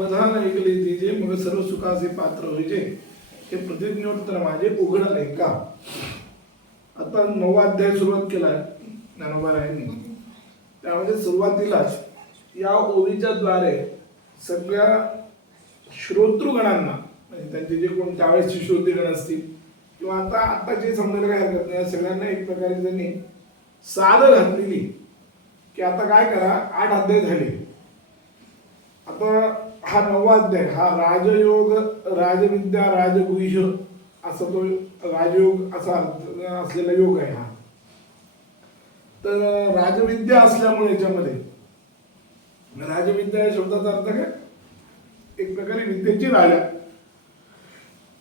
अवधान ऐकले तिचे मग सर्व सुखाचे पात्र होईजे हे प्रतिज्ञोत्तर माझे उघड ऐका आता नववा अध्याय सुरुवात केलाय ज्ञानोबारायांनी. त्यामध्ये सुरुवातीलाच या ओवीच्या द्वारे सगळ्या श्रोतृगणांना म्हणजे त्यांचे जे कोण त्यावेळेसचे श्रोतेगण असतील किंवा आता आता जे समजायला काय हरकत नाही या सगळ्यांना एक प्रकारे त्यांनी साध घातलेली की आता काय करा आठ अध्याय झाले. आता हा नववा अध्याय हा राजयोग राजविद्या राजगुह्य असा तो राजयोग असा असलेला योग आहे हा. तर राजविद्या असल्यामुळे याच्यामध्ये राजविद्या या शब्दाचा अर्थ काय? एक प्रकारे विद्येची राजा.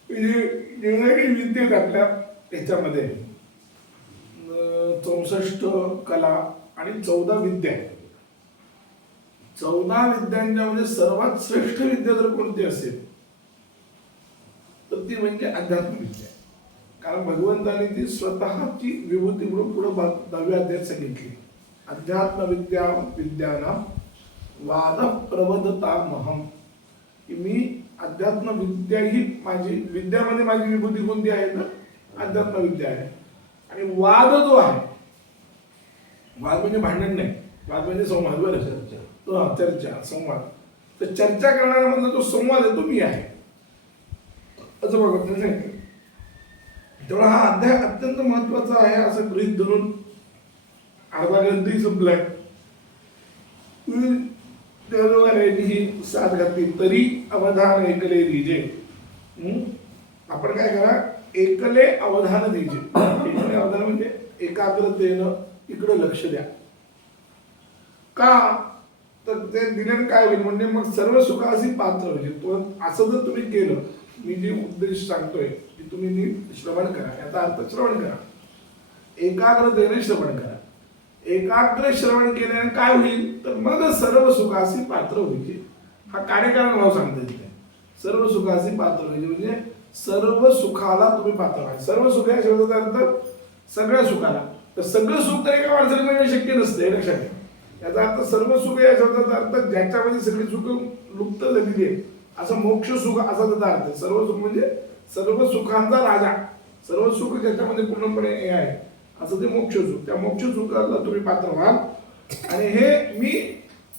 म्हणजे जेवढ्या काही विद्या आहेत आपल्या याच्यामध्ये चौसष्ट कला आणि चौदा विद्या. आहेत चौदा विद्यांच्यामध्ये सर्वात श्रेष्ठ विद्या जर कोणती असेल तर ती म्हणजे अध्यात्म विद्या कारण भगवंताने ती स्वतःची विभूती म्हणून पुढे दहाव्या अध्यात सांगितली. अध्यात्म विद्या विद्याना वाद प्रवदता महम की मी अध्यात्म विद्या ही माझी विद्यामध्ये माझी विभूती कोणती आहे तर अध्यात्म विद्या आहे. आणि वाद जो आहे वाद म्हणजे भांडण नाही. वाद म्हणजे संवाद. बरं चर्चा. तो चर्चा संवाद. तर चर्चा करणाऱ्यामधला जो संवाद आहे तो मी आहे. असं बघत नाही तेवढा हा अध्याय अत्यंत महत्त्वाचा आहे असं गृहित धरून अर्धा ग्रंथही संपलाय. ही साथ घातली तरी अवधान ऐकले दिजे. हम्म? आपण काय करा एकले अवधान दिजे. एकले अवधान म्हणजे एकाग्रतेनं इकडे लक्ष द्या. का? तर ते दिल्याने काय होईल म्हणजे मग सर्व सुखासी पात्र म्हणजे तो असं जर तुम्ही केलं मी जे उपदेश सांगतोय की तुम्ही नीट श्रवण करा. याचा अर्थ श्रवण करा. एकाग्रतेने श्रवण करा. एकाग्र श्रवण केल्याने काय होईल? तर मग सर्व सुखासी पात्र होईल. हा कार्यकारण भाव सांगता तिथे. सर्व सुखासी पात्र होईल. म्हणजे सर्व सुखाला तुम्ही पात्र व्हाल. सर्व सुख या शब्दाचा अर्थ सगळ्या सुखाला. तर सगळं सुख तर एका माणसाला मिळणे शक्य नसतं लक्षात घ्या याचा अर्थ सर्व सुख या शब्दाचा अर्थ ज्याच्यामध्ये सगळी सुख लुप्त झालेली आहे असं मोक्ष सुख असा त्याचा अर्थ सर्व सुख म्हणजे सर्व सुखांचा राजा सर्व सुख ज्याच्यामध्ये पूर्णपणे हे आहे असं ते मोक्ष सुख. त्या मोक्ष सुखाला तुम्ही पात्र व्हाल. आणि हे मी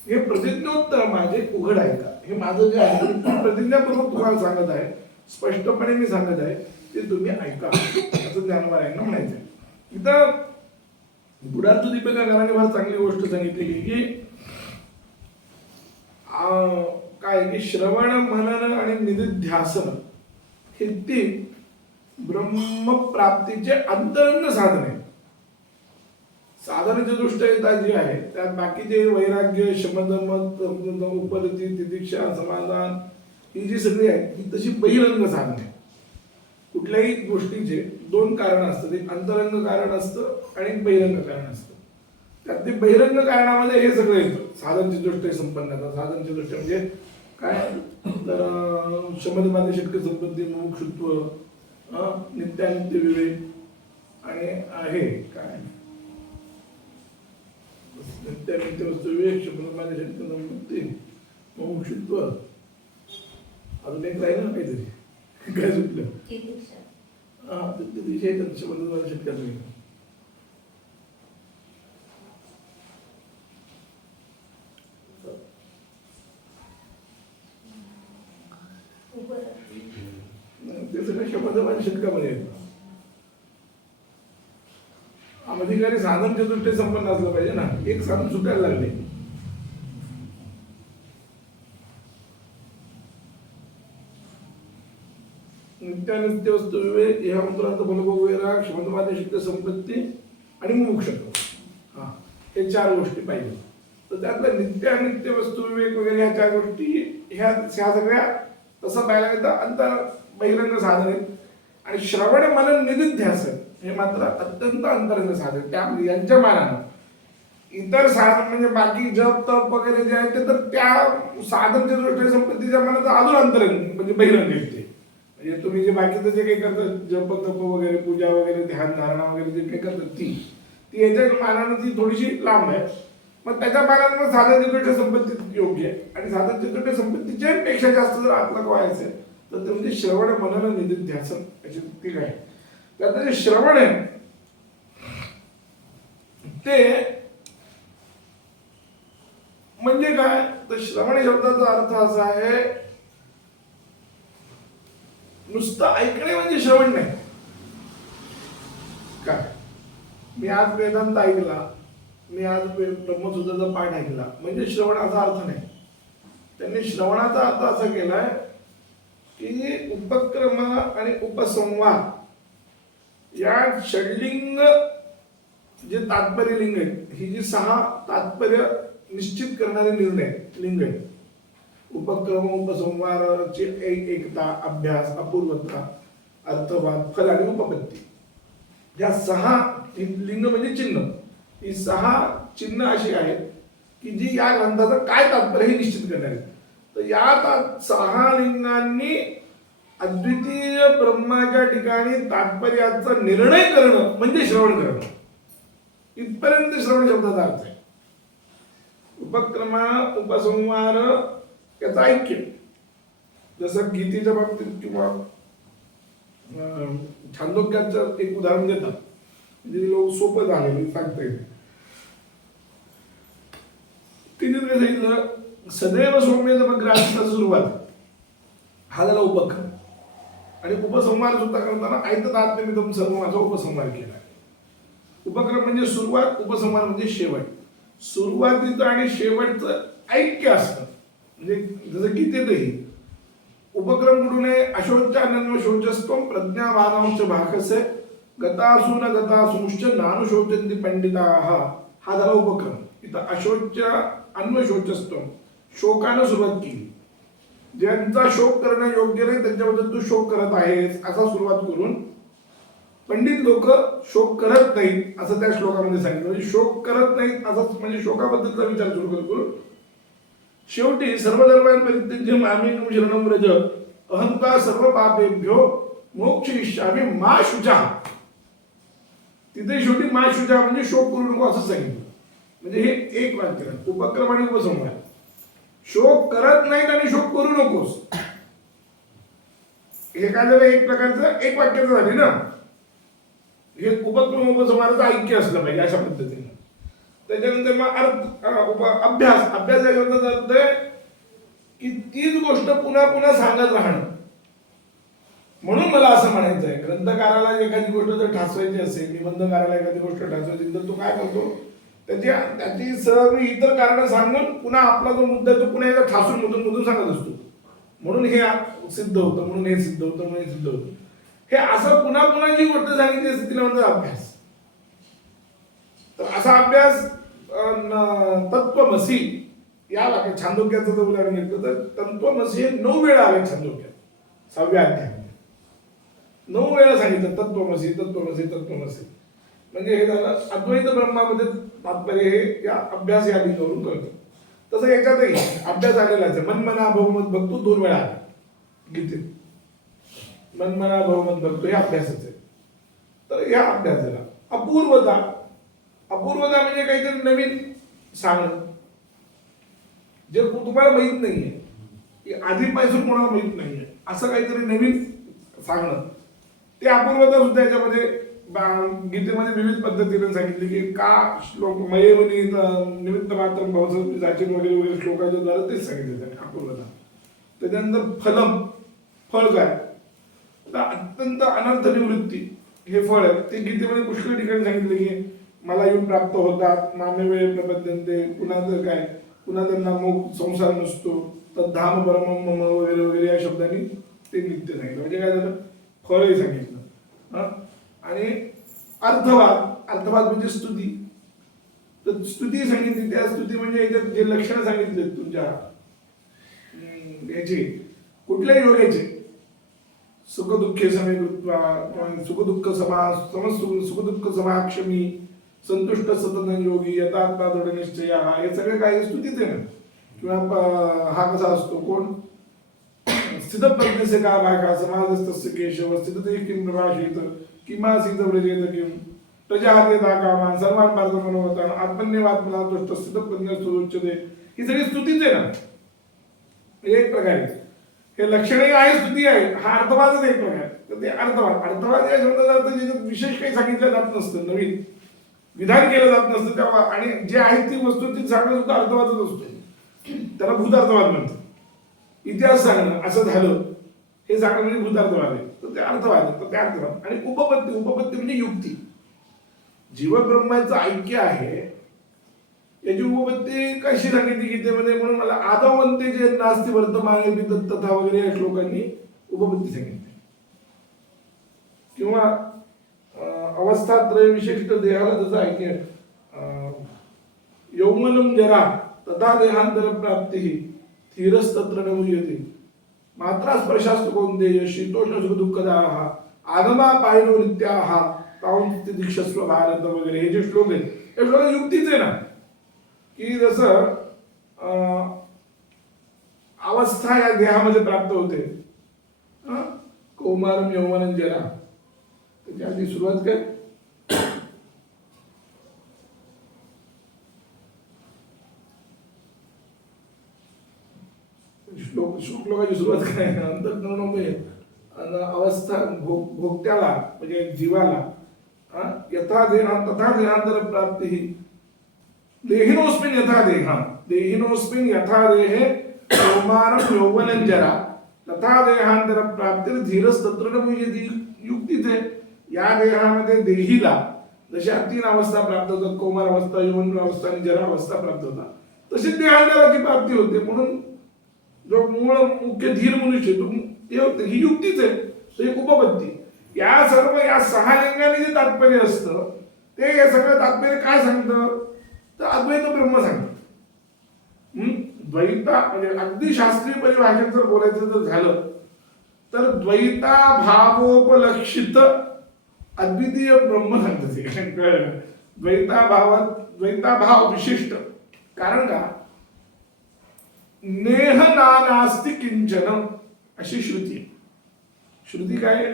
हे प्रतिज्ञोत्तर माझे उघड आहे का? हे माझं जे आहे प्रतिज्ञापूर्वक तुम्हाला सांगत आहे स्पष्टपणे मी सांगत आहे ते तुम्ही ऐका. असं ज्ञानवारायांना म्हणायचं आहे. इथं बुडार्थ दीपिका घराने फार चांगली गोष्ट सांगितलेली की काय की श्रवण मनन आणि निधिध्यासन हे तीन ब्रह्मप्राप्तीचे अंतरंग साधन आहे साधनाची दृष्ट्या जी आहे त्यात बाकीचे वैराग्य शमदमत उपरती तितिक्षा समाधान ही जी सगळी आहे ही तशी बहिरंग साधन आहे कुठल्याही गोष्टीचे दोन कारण असतात. एक अंतरंग कारण असतं आणि एक बहिरंग कारण असतं. त्यात ते बहिरंग कारणामध्ये हे सगळं येतं. साधनची दृष्टी संपन्नता साधनची दृष्टी म्हणजे काय? तर शमदमाते शमदमाने संपत्ती मुमुक्षुत्व नित्यानित्य विवेक आणि आहे काय? नित्यानित्य वस्तू विवेक शमदमाते शक्य संपत्ती मुमुक्षुत्व. अजून एक राहील ना काहीतरी? काय सुटलं हा विषय ते सगळं शतकामध्ये अधिकारी साधनच्या दृष्टी संपन्न असलं पाहिजे ना. एक साधन सुटायला लागले. नित्यानित्य वस्तू विवेक ह्या मंत्रार्थ फलभोग वैराग क्षमतवादी शिक्त संपत्ती आणि मोक्षत्व हा हे चार गोष्टी पाहिजे. तर त्यातल्या नित्यानित्य वस्तू विवेक वगैरे ह्या चार गोष्टी ह्या ह्या सगळ्या तसं पाहायला गेलं तर अंतर बहिरंग साधन आहेत. आणि श्रवण मनन निधिध्यासन हे मात्र अत्यंत अंतरंग साधन. त्या यांच्या मानानं इतर साधन म्हणजे बाकी जप तप वगैरे जे आहे ते तर त्या साधनच्या दृष्टीने संपत्तीच्या मनात अजून अंतरंग म्हणजे बहिरंग येते म्हणजे तुम्ही जे बाकीचं जे काही करतात जप तप वगैरे पूजा वगैरे ध्यान धारणा वगैरे जे काही करतात ती ती याच्या मानानं ती थोडीशी लांब आहे. मग त्याच्या मानानं मग साधन चिकट संपत्ती योग्य आहे. आणि साधन चिकट संपत्तीच्या पेक्षा जास्त जर आपला व्हायचं तर ते म्हणजे श्रवण मनन निधिध्यासन याची ती काय त्यात जे श्रवण आहे ते म्हणजे काय? तर श्रवण शब्दाचा अर्थ असा आहे नुसतं ऐकणे म्हणजे श्रवण नाही. काय? मी आज वेदांत ऐकला. मी आज ब्रह्मसूत्राचा पाठ ऐकला. म्हणजे श्रवणाचा अर्थ नाही. त्यांनी श्रवणाचा अर्थ असा केलाय की उपक्रम आणि उपसंवाद या षडलिंग जे तात्पर्य लिंग आहेत ही जी सहा तात्पर्य निश्चित करणारे निर्णय लिंग आहेत. उपक्रम उपसंहाराची एक एकता अभ्यास अपूर्वता अर्थवाद फल आणि उपपत्ती. या सहा लिंग म्हणजे चिन्ह. ही सहा चिन्ह अशी आहेत की जी या ग्रंथाचं काय तात्पर्य हे निश्चित करणार आहेत. तर या सहा लिंगांनी अद्वितीय ब्रह्माच्या ठिकाणी तात्पर्याचा निर्णय करणं म्हणजे श्रवण करणं. इथपर्यंत श्रवण शब्दाचा अर्थ आहे. उपक्रमा उपसंहार याचं ऐक्य जसं गीतेच्या बाबतीत किंवा अं, एक उदाहरण देतात. म्हणजे लोक सोपं झालेलं सांगता येईल तिने सांगितलं सदैव सौम्य ग्राहकाची सुरुवात. हा झाला उपक्रम. आणि उपसंहार सुद्धा करताना ऐकत आत्ममितम सर्व माझा उपसंहार केला. उपक्रम म्हणजे सुरुवात उपसंहार म्हणजे शेवट. सुरुवातीचं आणि शेवटचं ऐक्य असतं. म्हणजे जसं गीतेतही उपक्रम कुठून आहे अशोच अनन्व शोचस्त्वम भाकसे भाकसे न गतासूंश्च नानुशोचंती पंडिता. हा झाला उपक्रम. इथं अशोच अन्वशोचस्त्वम शोकानं सुरुवात केली. ज्यांचा शोक करणं योग्य नाही त्यांच्याबद्दल तू शोक करत आहेस असा सुरुवात करून पंडित लोक शोक करत नाहीत असं त्या श्लोकामध्ये सांगितलं. म्हणजे शोक करत नाहीत असंच म्हणजे शोकाबद्दलचा विचार सुरू करून शेवटी सर्व दरम्यान परित्यज्य शरणम व्रज अहंता सर्व पापेभ्यो मोक्ष इच्छामी मा शुचा तिथे शेवटी मा शुचा म्हणजे शोक करू नको असं सांगितलं. म्हणजे हे एक वाक्य आहे. उपक्रम आणि उपसंहार शोक करत नाहीत आणि शोक करू नकोस. हे काय झालं? एक प्रकारचं एक वाक्याचं झाले ना? हे उपक्रम उपसंहाराचं ऐक्य असलं पाहिजे अशा पद्धतीने. त्याच्यानंतर मग अर्थ अभ्यास. अभ्यास या अर्थ आहे की तीच गोष्ट पुन्हा पुन्हा सांगत राहणं. म्हणून मला असं म्हणायचं आहे. ग्रंथकाराला एखादी गोष्ट जर ठासवायची असेल निबंधकाराला एखादी गोष्ट ठासवायची तर तो काय करतो? त्याची त्याची सर्व इतर कारण सांगून पुन्हा आपला जो मुद्दा आहे तो पुन्हा एकदा ठासून मधून मधून सांगत असतो. म्हणून हे सिद्ध होतं म्हणून हे सिद्ध होतं म्हणून हे सिद्ध होतं. हे असं पुन्हा पुन्हा जी गोष्ट सांगितली असते तिला म्हणतात अभ्यास. तर असा अभ्यास तत्वमसी या वाक्यात छांदोक्याचं जर उदाहरण घेतलं तर तत्वमसी हे नऊ वेळा आले छांदोक्यात सहाव्या अध्यायामध्ये. नऊ वेळा सांगितलं तत्वमसी तत्वमसी तत्वमसी म्हणजे हे झालं अद्वैत ब्रह्मामध्ये तात्पर्य हे या अभ्यास या करून कळतं. तसं याच्यातही अभ्यास आलेला आहे मनमना बहुमत भक्तो दोन वेळा आला. गीतेत मनमना बहुमत भक्तो हे अभ्यासाचे आहे. तर या अभ्यास झाला अपूर्वता अपूर्वता म्हणजे काहीतरी नवीन सांगणं. जे तुम्हाला माहीत नाहीये. की आधीपासून कोणाला माहीत नाहीये. असं काहीतरी नवीन सांगणं. ते अपूर्वता सुद्धा याच्यामध्ये गीतेमध्ये विविध पद्धतीने सांगितले की का श्लोक मयेवनी निमित्त मात्र भावचं वगैरे वगैरे श्लोकाच्या द्वारा तेच सांगितलं अपूर्वता. त्याच्यानंतर फलम फळ काय? तर अत्यंत अनर्थ निवृत्ती हे फळ आहे. ते गीतेमध्ये पुष्कळ ठिकाणी सांगितले की मला येऊन प्राप्त होतात. मामे वेळे प्रबद्धनते पुन्हा जर काय पुन्हा त्यांना मोग संसार नसतो तर धाम परम मम वगैरे वगैरे या शब्दांनी ते नित्य सांगितलं. म्हणजे काय झालं? फळही सांगितलं. हं? आणि अर्थवाद अर्थवाद म्हणजे स्तुती. तर स्तुती सांगितली त्या स्तुती म्हणजे याच्यात जे लक्षणं सांगितले तुमच्या याचे याची कुठल्याही योगाचे. सुखदुःखे समे कृत्वा सुखदुःख समा सम सुखदुःख समाक्षमी संतुष्ट सतत योगी यथात्मा दृढ निश्चय हा हे सगळे काय स्तुतीत आहे ना. किंवा हा कसा असतो? कोण? स्थित का बायका समाजस्तस्य केशव स्थित किम प्रभाषित किंमा सिद्ध प्रजेत किम त्याच्या हाती कामान सर्वान पार्थ मनोवता आत्मन्यवाद मला तुष्ट स्थित सुरुच्यते ही सगळी स्तुतीच आहे ना. एक प्रकारे. हे लक्षणही आहे स्तुती आहे. हा अर्थवादच एक प्रकार. तर ते अर्थवाद. अर्थवाद या शब्दाचा अर्थ ज्याच्यात विशेष काही सांगितलं जात नसतं नवीन. विधान केलं जात नसतं तेव्हा. आणि जे आहे ती वस्तू ती सांगणं सुद्धा अर्थवादच असतो. त्याला भूतार्थवाद म्हणतात. इतिहास सांगणं असं झालं. हे सांगणं म्हणजे भूतार्थवाद आहे. तर ते अर्थवाद आहे. तर ते अर्थवाद. आणि उपपत्ती उपपत्ती म्हणजे युक्ती. जीवब्रह्माचं ऐक्य आहे. याची उपपत्ती कशी सांगितली गीतेमध्ये? म्हणून मला आदवंते जे नास्ती वर्तमाने तथा वगैरे या श्लोकांनी उपपत्ती सांगितली. किंवा अवस्थात्रय विशिष्ट देहाला जसं ऐक्य अं, यौवनम जरा तथा देहांतर प्राप्ती धीरस्तत्र नमुयते मात्रा स्पर्शास्तु कोणते शीतोष्ण सुख दुःखदाहा आगमा पायनो नित्याहा ताऊन दीक्षस्व भारत वगैरे। हे जे श्लोक आहेत हे श्लोक युक्तीच आहे ना? की जसं अवस्था या देहामध्ये प्राप्त होते हं? कौमारम यौवनम जरा। त्याच्या आधी सुरुवात काय श्लोक श्लोकाची सुरुवात काय अंतकरणामुळे अवस्था भोग भोगत्याला म्हणजे जीवाला हा, यथा देहा तथा देहांतर प्राप्ती. देहिनोस्मिन यथा देहा देहिनोस्मिन यथा देहे कौमारम यौवनंजरा तथा देहांतर प्राप्ती धीरस्तत्र म्हणजे युक्तीच आहे या देहामध्ये देहीला जशा तीन अवस्था प्राप्त होतात कोमार अवस्था यौवन अवस्था आणि जरा अवस्था प्राप्त होतात. तशी देहांतराची प्राप्ती होते. म्हणून जो मूळ मुख्य धीर मनुष्य तो ही युक्तीच आहे. तो एक उपपत्ती. या सर्व या सहा लिंगाने जे तात्पर्य असतं ते हे सगळं तात्पर्य काय सांगतं? तर अद्वैत ब्रह्म सांगतं. द्वैता म्हणजे अगदी शास्त्रीय परिभाषेत जर बोलायचं जर झालं तर द्वैता भावोपलक्षित अद्वितीय ब्रह्म सांगतं ते. द्वैता भावात द्वैता भाव विशिष्ट. कारण का? नेह नानास्ति किंचन अशी श्रुती. श्रुती काय?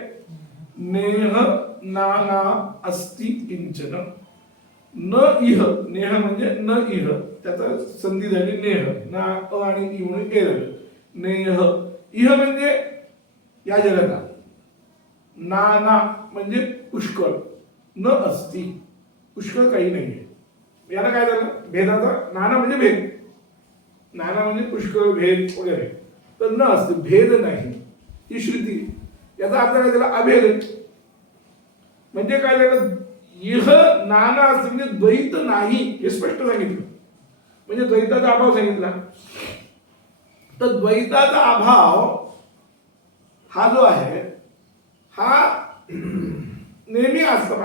नेह नाना अस्ति किंचन न इह नेह म्हणजे न इह. त्याचा संधी झाली नेह. ना अ आणि इ म्हणून ए झालं. नेह. इह म्हणजे या जगाला. नाना म्हणजे पुष्कळ. न अस्ति. पुष्कळ काही नाहीये. याला काय झालं? भेदाचा नाना म्हणजे भेद. नाना म्हणजे पुष्कळ भेद वगैरे. तर न असते भेद नाही. ही श्रुती याचा अर्थ काय त्याला अभेद. म्हणजे काय झालं? इह नाना असते म्हणजे द्वैत नाही हे स्पष्ट सांगितलं. म्हणजे द्वैताचा अभाव सांगितला. तर द्वैताचा अभाव हा जो आहे हा नेहमी असतं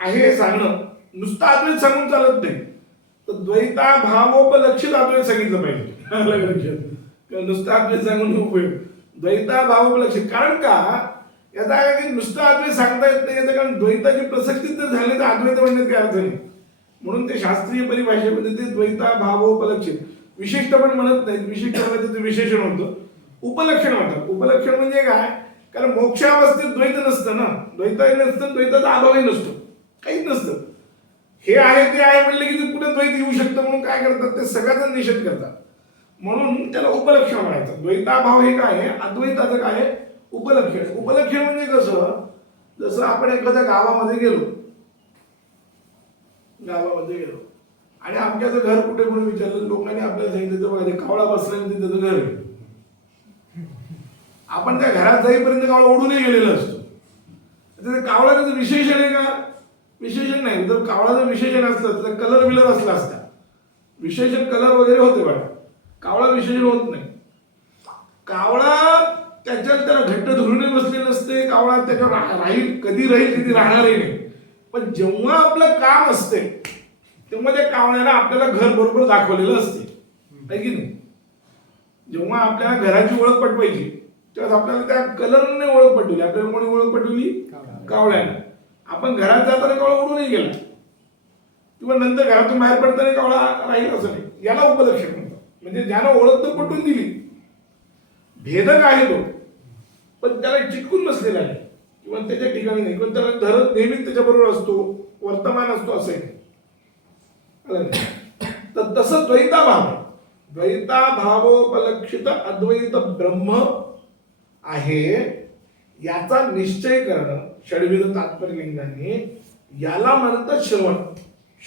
आहे हे सांगणं. नुसतं अद्वैत सांगून चालत नाही. तर द्वैता भावोपलक्षित अद्वैत सांगितलं पाहिजे. नुसतं आपले सांगून उपयोग. द्वैता भावोपलक्षित कारण का? याचा काय की नुसतं आपले सांगता येत नाही याचं कारण द्वैताची प्रसक्ती जर झाली तर अद्वैत म्हणण्यात काही अर्थ नाही. म्हणून ते शास्त्रीय परिभाषेमध्ये ते द्वैता भावोपलक्षित विशिष्ट पण म्हणत नाहीत. विशिष्ट म्हणत ते विशेषण होतं. उपलक्षण म्हणतात. उपलक्षण म्हणजे काय? कारण मोक्षावस्थेत द्वैत नसतं ना. द्वैताही नसतं द्वैताचा अभावही नसतो. काहीच नसतं. हे आहे ते आहे म्हणलं की ते कुठे द्वैत येऊ शकतं म्हणून काय करतात? ते सगळ्याचा निषेध करतात. म्हणून त्याला उपलक्षण म्हणायचं. द्वैताभाव हे काय आहे अद्वैताचं काय आहे? उपलक्षण. उपलक्षण म्हणजे कसं? जसं आपण एखाद्या गावामध्ये गेलो. गावामध्ये गेलो. आणि आमच्याचं घर कुठे म्हणून विचारलं? लोकांनी आपल्याला सांगितलं तर बघा कावळा बसला त्याचं घर आहे. आपण त्या घरात जाईपर्यंत कावळा ओढूनही गेलेला असतो. त्याचं कावळाचं विशेषण आहे का? विशेषण नाही. जर कावळाचं विशेषण असलं तर कलर बिलर असला असता. विशेषण कलर वगैरे होते बघा कावळा विशेषण होत नाही. कावळा त्याच्यात त्याला घट्ट धुरुने बसले नसते कावळा त्याच्यावर राहील कधी राहील कधी राहणारही नाही. पण जेव्हा आपलं काम असते तेव्हा त्या कावळ्याला आपल्याला घर बरोबर दाखवलेलं असते. की नाही? जेव्हा आपल्याला घराची ओळख पटवायची तेव्हा आपल्याला त्या कलरने ओळख पटवली. आपल्याला कोणी ओळख पटवली? कावळ्याने. आपण घरात जाताना कावळा उडूनही गेला. किंवा नंतर घरातून बाहेर पडताना कावळा राहील असं नाही. याला उपलक्ष म्हणून म्हणजे ज्यानं ओळख तर पटवून दिली. भेदक आहे तो. पण त्याला चिटकून बसलेला आहे. किंवा त्याच्या ठिकाणी नाही. किंवा त्याला धरत नेहमीच त्याच्याबरोबर असतो. वर्तमान असतो असं आहे. तर तसं द्वैता भाव द्वैता भावोपलक्षित अद्वैत ब्रह्म आहे. याचा निश्चय करणं षडविध तात्पर्यलिंगाने याला म्हणतात श्रवण.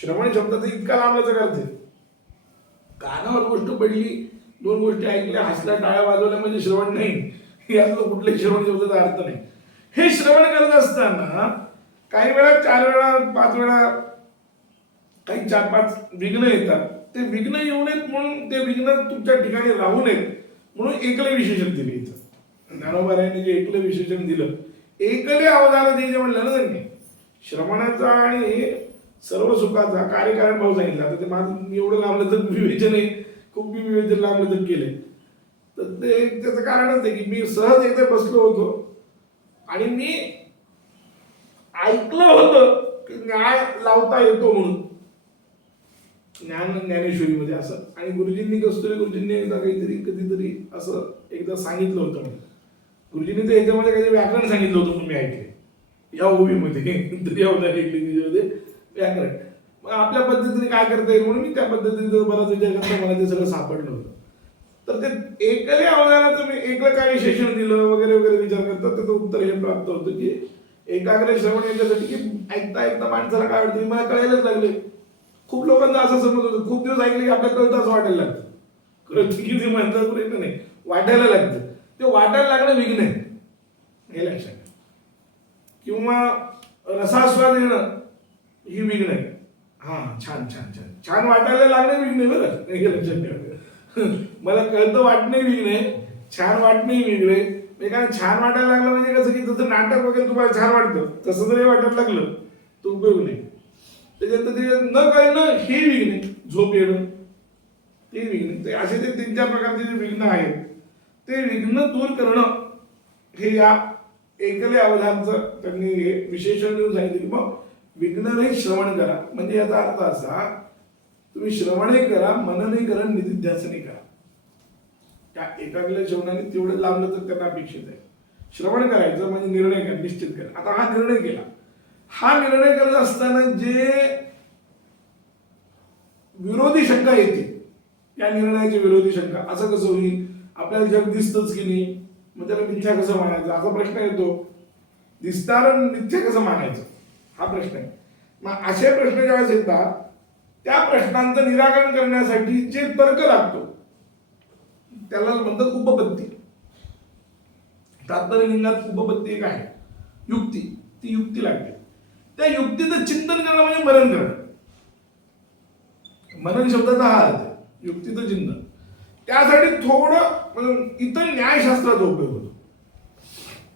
श्रवण शब्दाचा इतका लांबल्याचा अर्थ आहे. कानावर गोष्ट पडली दोन गोष्टी ऐकल्या हसल्या टाळ्या वाजवल्या म्हणजे श्रवण नाही. यातलं कुठलंही श्रवण शब्दाचा अर्थ नाही. हे श्रवण करत असताना काही वेळा चार वेळा पाच वेळा काही चार पाच विघ्न येतात. ते विघ्न येऊ नयेत म्हणून ते विघ्न तुमच्या ठिकाणी राहू नयेत म्हणून एकले विशेषण दिले इथं. ज्ञानोबारायांनी जे एकलं विशेषण दिलं एकले अवधान द्यायचे म्हणलं ना त्यांनी श्रवणाचा आणि सर्व सुखाचा कार्यकारण भाव सांगितला. तर ते माझं एवढं लांबलं तर विवेचन आहे. खूप मी विवेचन लांबलं तर केले तर ते त्याचं कारणच आहे की मी सहज एकदा बसलो होतो आणि मी ऐकलं होतं की न्याय लावता येतो म्हणून. ज्ञान ज्ञानेश्वरीमध्ये असं. आणि गुरुजींनी कस्तुरी गुरुजींनी एकदा काहीतरी कधीतरी असं एकदा सांगितलं होतं गुरुजींनी तर याच्यामध्ये काहीतरी व्याकरण सांगितलं होतं म्हणून मी ऐकले या ओबीमध्ये तरी अवधान तिच्यामध्ये व्याकरण मग आपल्या पद्धतीने काय करता येईल म्हणून मी त्या पद्धतीने बराच विचार करता मला ते सगळं सापडलं होतं. तर ते एकले अवधानाचं मी एकलं काय विशेषण दिलं वगैरे वगैरे विचार करतात त्याचं उत्तर हे प्राप्त होतं की एकाग्र श्रवण याच्यासाठी की ऐकता ऐकता माणसाला काय वाटतं? मला कळायलाच लागले. खूप लोकांना असं समज होतं. खूप दिवस ऐकले की आपल्याला कळतं असं वाटायला लागतं. कळत की ते म्हणतात प्रयत्न नाही. वाटायला लागतं. ते वाटायला लागणं विघ्न आहे. हे लक्षात किंवा रसास्वाद येणं. ही विघ्न आहे. हा छान छान छान. छान वाटायला लागणे विघ्न बरं. हे लक्षात ठेवा मला कळतं वाटणे विघ्न आहे. छान वाटणे विघ्न आहे. छान वाटायला लागलं म्हणजे कसं की तुझं नाटक वगैरे तुम्हाला छान वाटतं. तसं जरी वाटत लागलं तर उपयोग नाही. त्याच्यात ते न कळणं हे विघ्न झोप येणं ते विघ्न ते असे ते तीन चार प्रकारचे जे विघ्न आहेत ते विघ्न दूर करणं हे या एकले अवधानचं त्यांनी हे विशेषण देऊन सांगितलं की मग विघ्नरहित श्रवण करा. म्हणजे याचा अर्थ असा तुम्ही श्रवणही करा मननही करा निधिध्यासनही करा. त्या एकाग्र श्रवणाने तेवढं लांबलं तर त्यांना अपेक्षित आहे. श्रवण करायचं म्हणजे निर्णय करा निश्चित करा. आता हा निर्णय केला. हा निर्णय करत असताना जे विरोधी शंका येते या निर्णयाची विरोधी शंका. असं कसं होईल? आपल्याला जग दिसतच की नाही? मग त्याला मिथ्या कसं मानायचं? असा प्रश्न येतो. दिसणार मिथ्या कसं मानायचं? हा प्रश्न आहे. मग असे प्रश्न ज्यावेळेस येतात त्या प्रश्नांचं निराकरण करण्यासाठी जे तर्क लागतो त्याला म्हणतात उपपत्ती. तात्पर्यलिंगात उपपत्ती एक आहे. युक्ती. ती युक्ती लागते. त्या युक्तीचं चिंतन करणं म्हणजे मनन करणं. मनन शब्दाचा हा अर्थ युक्तीचं चिंतन. त्यासाठी थोडं इतर न्यायशास्त्राचा उपयोग होतो.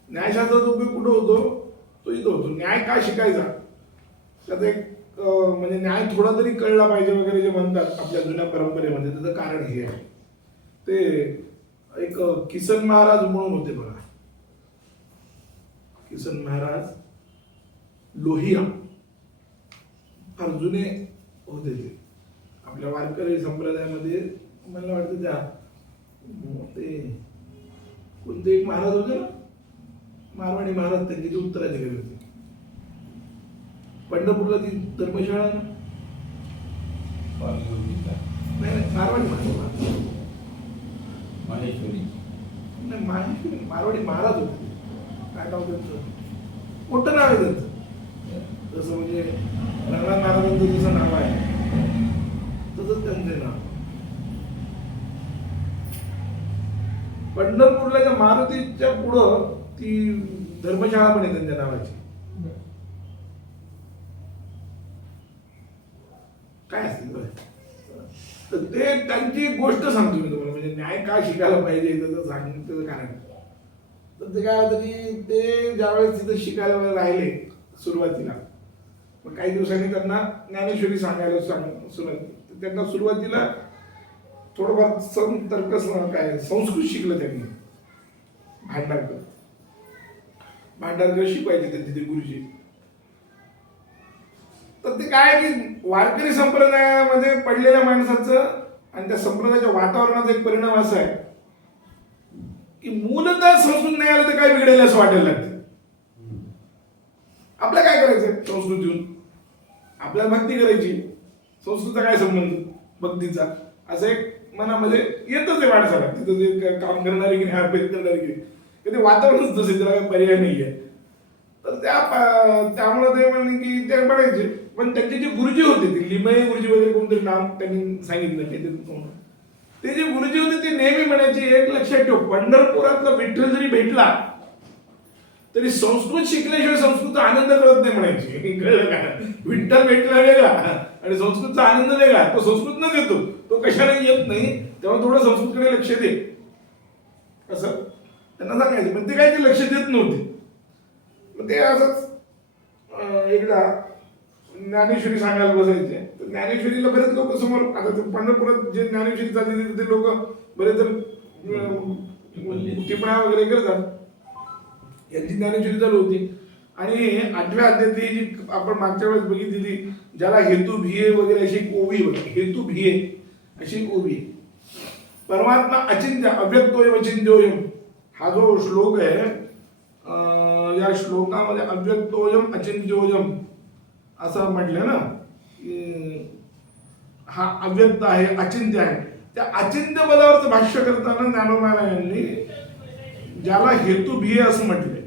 न्यायशास्त्राचा उपयोग कुठं होतो? तो इथं होतो. न्याय काय शिकायचा? त्यात एक म्हणजे न्याय थोडा तरी कळला पाहिजे वगैरे जे म्हणतात आपल्या जुन्या परंपरेमध्ये. त्याचं कारण हे आहे. ते एक किसन महाराज म्हणून होते बघा. किसन महाराज लोहिया फार जुने होते ते. आपल्या वारकरी संप्रदायामध्ये मला वाटतं त्या ते कोणते एक महाराज होते ना? मारवाडी महाराज त्यांचे ते उत्तराधिकारी होते. पंढरपूरला ती धर्मशाळा ना? नाही नाही, मारवाडी महाराज. माहेश्वरी. नाही माहेश्वरी मारवाडी महाराज होते. काय नाव त्यांचं? मोठं नाव आहे त्यांचं. जसं म्हणजे रंगनाथ महाराजांचं जसं नाव आहे तसंच त्यांचे नाव. पंढरपूरला त्या मारुतीच्या पुढं ती धर्मशाळा पण आहे त्यांच्या नावाची. काय असतील बरं? तर ते त्यांची गोष्ट सांगतो मी तुम्हाला म्हणजे न्याय का शिकायला पाहिजे त्याचं सांगितलं कारण. तर ते काय होतं की ते ज्यावेळेस तिथं शिकायला राहिले सुरुवातीला मग काही दिवसांनी त्यांना ज्ञानेश्वरी सांगायला सांग सुरुवात तर त्यांना सुरुवातीला थोडंफार सम तर्क काय संस्कृत शिकलं त्यांनी. भांडारकर भांडारकर शिकवायचे ते तिथे गुरुजी? तर ते काय आहे की वारकरी संप्रदायामध्ये पडलेल्या माणसाचं आणि त्या संप्रदायाच्या वातावरणाचा एक परिणाम असा आहे की मूलतः संस्कृत नाही आलं तर काय बिघडेल असं वाटायला लागतं. आपलं काय करायचं संस्कृत येऊन आपल्याला भक्ती करायची. संस्कृतचा काय संबंध? भक्तीचा. असं एक मनामध्ये येतच आहे माणसाला. तिथं जे काम करणारे की नाही अभ्यास करणारे की ते वातावरणच दुसरी त्याला काही पर्याय नाही आहे तर त्या त्यामुळे ते म्हणले की ते म्हणायचे पण त्यांचे जे गुरुजी होते ते लिमये गुरुजी वगैरे कोणतरी नाव त्यांनी सांगितलं की ते ते जे गुरुजी होते ते नेहमी म्हणायचे एक लक्षात ठेव पंढरपुरातला विठ्ठल जरी भेटला तरी संस्कृत शिकल्याशिवाय संस्कृत आनंद कळत नाही म्हणायचे. कळलं का? विठ्ठल भेटला वेगळा आणि संस्कृतचा आनंद वेगळा तो संस्कृत न देतो तो कशाला येत नाही तेव्हा थोडं संस्कृतकडे लक्ष दे. असं? त्यांना सांगायचे पण ते काय ते लक्ष देत नव्हते. मग ते असंच एकदा ज्ञानेश्वरी सांगायला बसायचे. तर ज्ञानेश्वरीला बरेच लोक समोर आता ते पंढरपुरात जे ज्ञानेश्वरी चालली ते लोक बरेच टिपण्या वगैरे करतात. यांची ज्ञानेश्वरी चालू होती. आणि आठव्या अध्यायातली जी आपण मागच्या वेळेस बघितलेली ज्याला हेतू भिये वगैरे अशी एक ओवी होती. हेतू भिये अशी एक ओवी. परमात्मा अचिंत्य अव्यक्तोयम अचिंत्योयम हा जो श्लोक आहे या श्लोकामध्ये अव्यक्तोयम अचिंत्योयम असं म्हटलं ना हा अव्यक्त आहे अचिंत्य आहे. त्या अचिंत्य पदावरचं भाष्य करताना ज्ञानोबा यांनी ज्याला हेतू भिये असं म्हटलं ते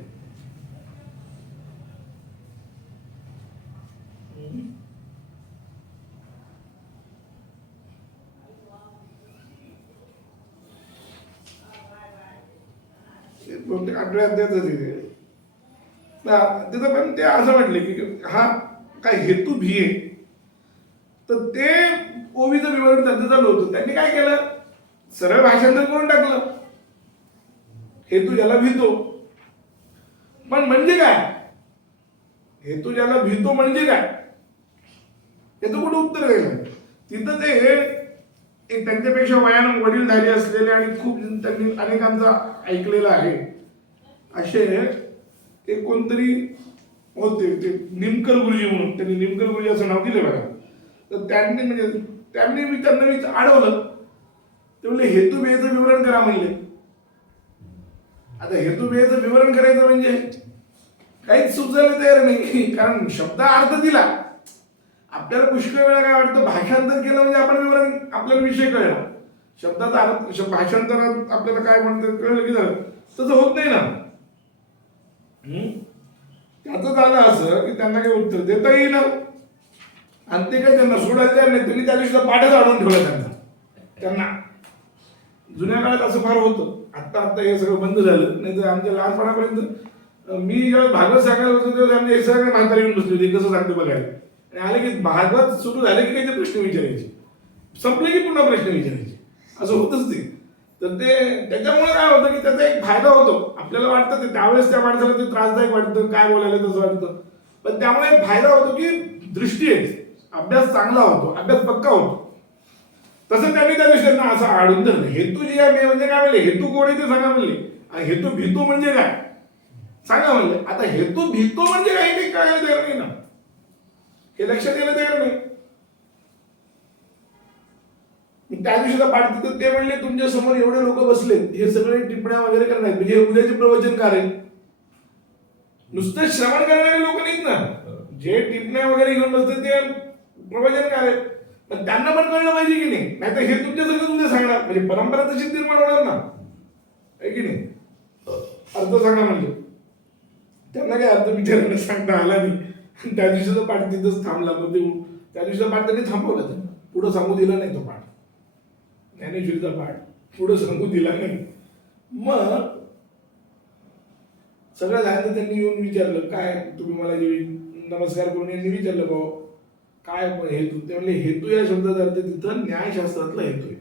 बहुतेक आठव्या ते. तिथं पण ते असं म्हटले की हा काय हेतू भिये तर ते ओवीचं विवरण त्यांचं चालू होतं. त्यांनी काय केलं? सरळ भाषांतर करून टाकलं. हेतू ज्याला भीतो. पण म्हणजे काय? हेतू ज्याला भीतो म्हणजे काय? याचं कुठं उत्तर द्यायला तिथं ते हे त्यांच्यापेक्षा वयानं वडील झाले असलेले आणि खूप त्यांनी अनेकांचा ऐकलेला आहे. असे एक कोणतरी होते ते निमकर गुरुजी म्हणून त्यांनी निमकर गुरुजी असं नाव दिलं बघा. तर त्यांनी म्हणजे त्यांनी मी त्यांना मी अडवलं ते म्हणले हेतू बेचं विवरण करा म्हणले. आता हेतू बेचं विवरण करायचं म्हणजे काहीच सुचायला तयार नाही कारण शब्द अर्थ दिला. आपल्याला पुष्कळ वेळा काय वाटतं भाषांतर केलं म्हणजे आपण विवरण आपल्याला विषय कळला शब्दाचा अर्थ भाषांतरात आपल्याला काय म्हणतं कळलं की झालं. तसं होत नाही ना. त्याचं झालं असं की त्यांना काही उत्तर देता येईल आणि ते काय त्यांना सोडायचं नाही तुम्ही त्या दिवशी पाठच अडवून ठेवलं त्यांना. त्यांना. जुन्या काळात असं फार होतं. आत्ता आत्ता हे सगळं बंद झालं. नाही तर आमच्या लहानपणापर्यंत मी जेव्हा भागवत सांगायला होतो तेव्हा आमच्या हे सगळ्या म्हातारी येऊन बसली होती कसं सांगतो बघायला. आणि आले की भागवत सुरू झाले की काही प्रश्न विचारायचे. संपले की पुन्हा प्रश्न विचारायचे. असं होतच ते. तर ते त्याच्यामुळे काय होतं की त्याचा एक फायदा होतो. आपल्याला वाटतं ते त्यावेळेस त्या माणसाला ते त्रासदायक वाटतं काय बोलायला तसं वाटतं. पण त्यामुळे एक फायदा होतो की दृष्टी आहे. अभ्यास चांगला होतो अभ्यास पक्का होतो. तसं त्यांनी त्या विषयांना असं आढळून धरलं. हेतू जे आहे म्हणजे काय म्हणले? हेतू कोणी ते सांगा म्हणले. आणि हेतू भीतो म्हणजे काय? सांगा म्हणले. आता हेतू भीतो म्हणजे काय हे कळायला तयार नाही ना. हे लक्षात यायला तयार नाही. त्या दिवशीला पाठ तिथं ते म्हणले तुमच्यासमोर एवढे लोक बसले हे सगळे टिप्पण्या वगैरे करणार. म्हणजे हे उद्याचे प्रवचनकार आहे नुसतं श्रवण करणारे लोक नाहीत ना. जे टिपण्या वगैरे घेऊन बसते ते प्रवचनकार आहेत पण त्यांना पण कळलं पाहिजे की नाही? नाही तर हे सगळं उद्या सांगणार. म्हणजे परंपरा तशीच निर्माण होणार ना. आहे की नाही? अर्थ सांगा म्हणजे. त्यांना काय अर्थ विचारायला सांगता आला नाही. त्या दिवशीचा पाठ तिथंच थांबला मग ते त्या दिवशीचा पाठ त्यांनी थांबवला. त्यांना पुढं सांगू दिलं नाही तो पाठ. ज्ञानेश्वरीचा पाठ पुढं सांगू दिला नाही. मग सगळं झालं त्यांनी येऊन विचारलं काय तुम्ही मला जे नमस्कार करून यांनी विचारलं भाऊ काय हेतू? ते म्हणले हेतू या शब्दाचा अर्थ तिथं न्यायशास्त्रातला हेतू आहे.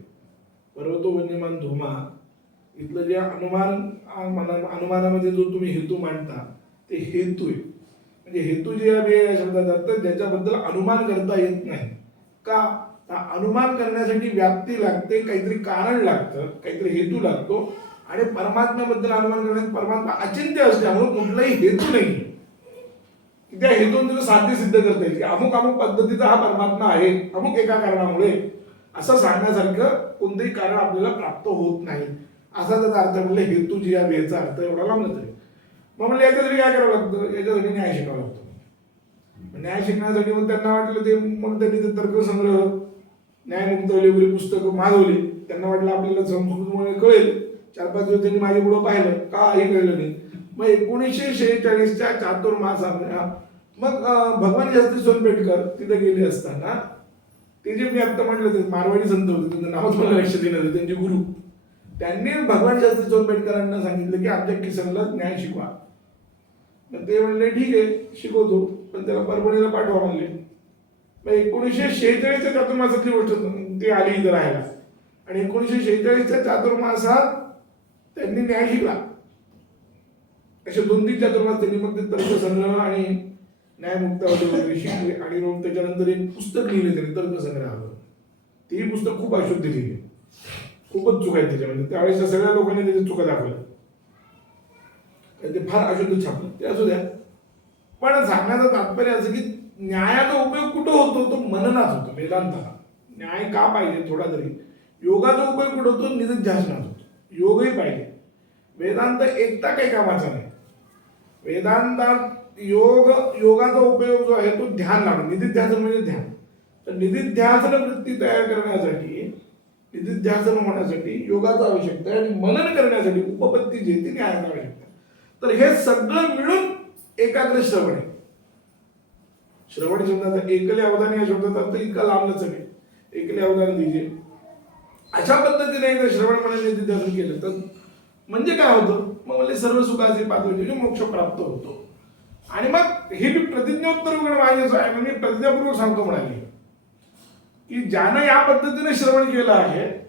पर्वतो वन्यमान धुमा. इथलं जे अनुमान अनुमानामध्ये जो तुम्ही हेतू मांडता ते हेतू आहे. म्हणजे हेतू जे या शब्दाचा अर्थ ज्याच्याबद्दल अनुमान करता येत नाही. का? अनुमान करण्यासाठी व्याप्ती लागते काहीतरी कारण लागतं काहीतरी हेतू लागतो. आणि परमात्म्याबद्दल अनुमान करण्यात परमात्मा अचिंत्य असल्यामुळे कुठलाही हेतू नाही. त्या हेतून तिथं साध्य सिद्ध करता येईल की अमुक अमुक पद्धतीचा हा परमात्मा आहे अमुक एका कारणामुळे. असं सांगण्यासारखं कोणतंही कारण आपल्याला प्राप्त होत नाही. असा त्याचा अर्थ म्हणजे हेतू जी या याचा अर्थ एवढा लांबच आहे. मग म्हणलं याच्यासाठी काय करावं लागतं? याच्यासाठी न्याय शिकावा लागतो. न्याय शिकण्यासाठी मग त्यांना वाटलं ते मग त्यांनी तर्कसंग्रह न्यायमुक्तवले वगैरे पुस्तकं मागवली. त्यांना वाटलं आपल्याला संस्कृतमुळे कळेल. चार पाच दिवस त्यांनी माझ्या पुढं पाहिलं. काही कळलं नाही? मग एकोणीसशे शेहेचाळीसच्या चातुर्मास मग भगवान शास्त्री सोनपेटकर तिथे गेले असताना ते जे मी आत्ता म्हटलं ते मारवाडी संत होते त्यांचं नाव मला लक्ष देणार त्यांचे गुरु. त्यांनी भगवान शास्त्री सोनपेटकरांना सांगितलं की आमच्या किसनला न्याय शिकवा. ते म्हणले ठीक आहे शिकवतो. पण त्याला परभणीला पाठवा म्हणले. एकोणीसशे शेहेचाळीसच्या चातुर्मासातली गोष्ट ते आली इथं राहायला. आणि एकोणीसशे शेहेचाळीसच्या चातुर्मासात त्यांनी न्याय शिकला असे दोन तीन चातुर्मास त्यांनी मग ते तर्कसंग्रह आणि न्यायमुक्तावली वगैरे शिकले. आणि मग त्याच्यानंतर एक पुस्तक लिहिले त्यांनी तर्कसंग्रहावर तेही पुस्तक खूप अशुद्ध लिहिले. खूपच चुका आहेत त्याच्यामध्ये. त्यावेळेस सगळ्या लोकांनी त्याच्या चुका दाखवल्या. ते फार अशुद्ध छापलं. ते असू द्या पण सांगण्याचं तात्पर्य असं की न्यायाचा उपयोग कुठं होतो तो मननाच होतो वेदांताला. न्याय का पाहिजे थोडा तरी? योगाचा उपयोग कुठं होतो? निधिध्यासनात होतो. योगही पाहिजे. वेदांत एकटा काही कामाचा नाही. वेदांतात योग योगाचा उपयोग जो आहे तो ध्यान लावणं निधिध्यासन म्हणजे ध्यान. तर निधिध्यासन वृत्ती तयार करण्यासाठी निधिध्यासन होण्यासाठी योगाचा आवश्यकता आहे आणि मनन करण्यासाठी उपपत्ती जे ती न्यायाची आवश्यकता तर हे सगळं मिळून एकाग्र श्रवण आहे. श्रवण शब्दाचा एकले अवधान या शब्दाचा अर्थ इतका लांब लचक आहे. एकले अवधान दिजे. अशा पद्धतीने जर श्रवण मनन निधिध्यासन केलं तर म्हणजे काय होतं? मग म्हणजे सर्व सुखाचे पात्र म्हणजे मोक्ष प्राप्त होतो. आणि मग हे मी प्रतिज्ञोत्तर वगैरे माझे आहे म्हणजे प्रतिज्ञापूर्वक सांगतो म्हणाले. की ज्यानं या पद्धतीने श्रवण केलं आहे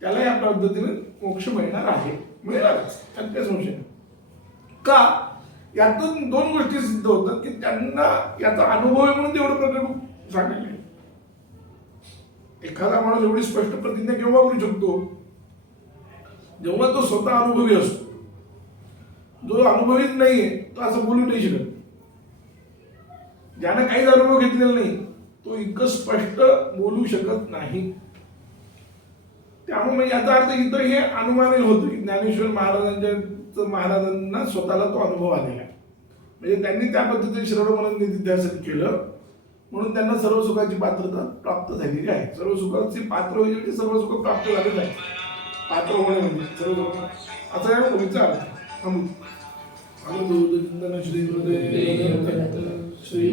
त्याला या पद्धतीने मोक्ष मिळणार आहे. मिळणारच. त्यात काही संशय का? यातून दोन गोष्टी सिद्ध होतात की त्यांना याचा अनुभव आहे म्हणून तेवढं प्रकरण सांगितले एखादा माणूस एवढी स्पष्ट प्रतिज्ञा केव्हा करू शकतो? जेव्हा तो स्वतः अनुभवी असतो. जो अनुभवीच नाहीये तो असं बोलू नाही शकत. ज्यानं काहीच अनुभव घेतलेला नाही तो इतकं स्पष्ट बोलू शकत नाही. त्यामुळे याचा अर्थ इथं हे अनुमानही होतं की ज्ञानेश्वर महाराजांच्या महाराजांना स्वतःला तो अनुभव आलेला आहे. म्हणजे त्यांनी त्या पद्धतीने श्रवण म्हणून निधिध्यासन केलं. म्हणून त्यांना सर्व सुखाची पात्रता प्राप्त झालेली आहे. सर्व सुखाची पात्र होईल म्हणजे सर्व सुख प्राप्त झालेच आहे. पात्र होणे म्हणजे सर्व असा या कवीचा अर्थ. अमृत श्री श्री